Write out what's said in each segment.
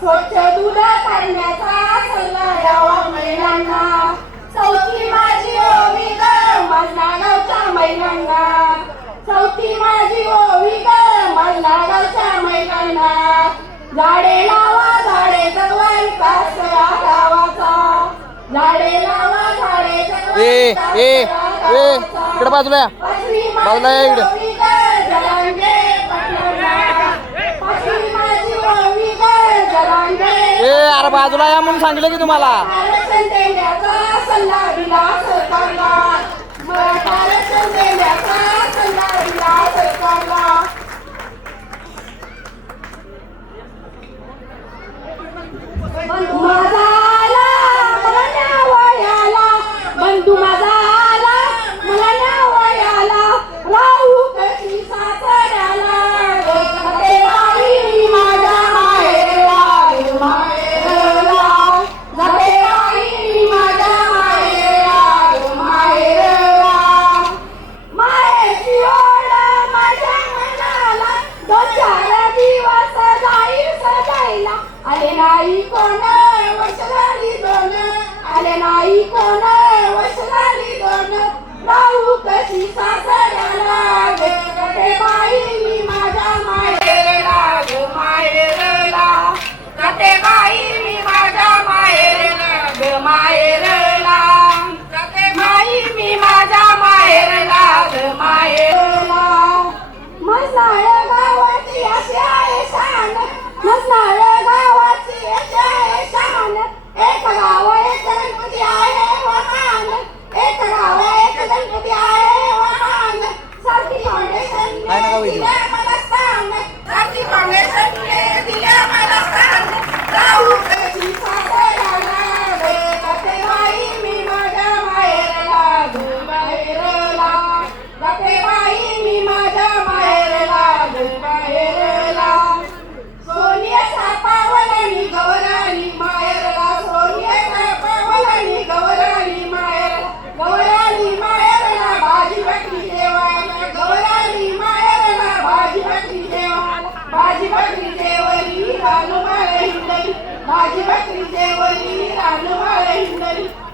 स्वच्छ दूध काढण्याचा सल्ला द्यावा महिलांना. चौथी माझी ओवी महिलांना. चौथी माझी ओवी महिलांना. झाडे लावा झाडे गावाचा झाडे लावा झाडे ए ए ए इकडे बाजूला बाजूला इकडे. चार बाजूला या म्हणून सांगितलं की तुम्हाला. नाही कोण वर्ष झाली दोन? आले नाही कोण वर्ष झाली दोन? राहू कशी सासऱ्याला? गे बाई मी माझ्या मायरेला ग मायरेला कते बाई मी माझ्या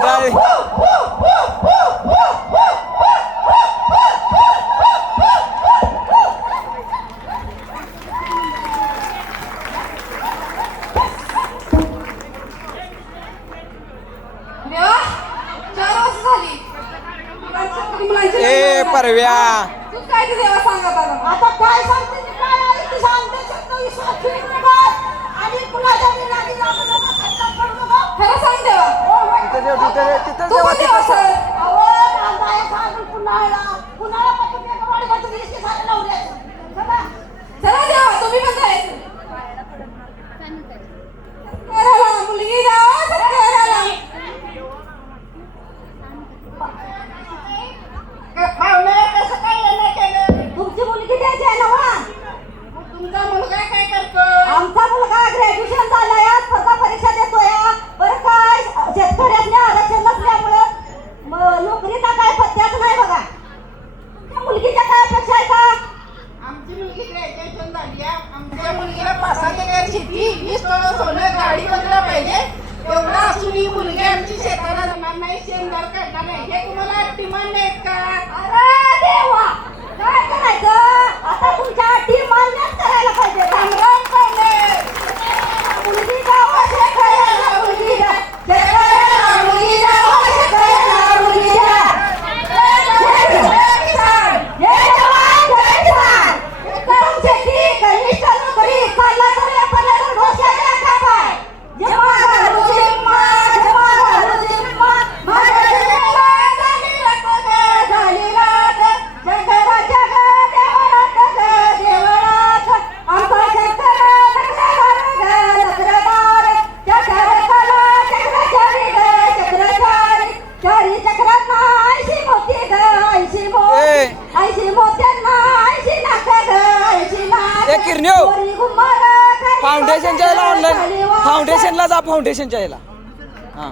Anjay. Apa kau sampai di kaya itu sampai. Entendeu? De, de, de, de, de, वीस तोळं सोनं गाडी बघला पाहिजे. एवढा असूनही मुलगी आमची शेताला जाणार नाही शेंदार काढणार नाही. हे तुम्हाला डिमांड आहेत का? त्या किरण्यो. फाउंडेशनच्या याला ऑनलाईन फाउंडेशनला जा फाउंडेशनच्या याला. हां.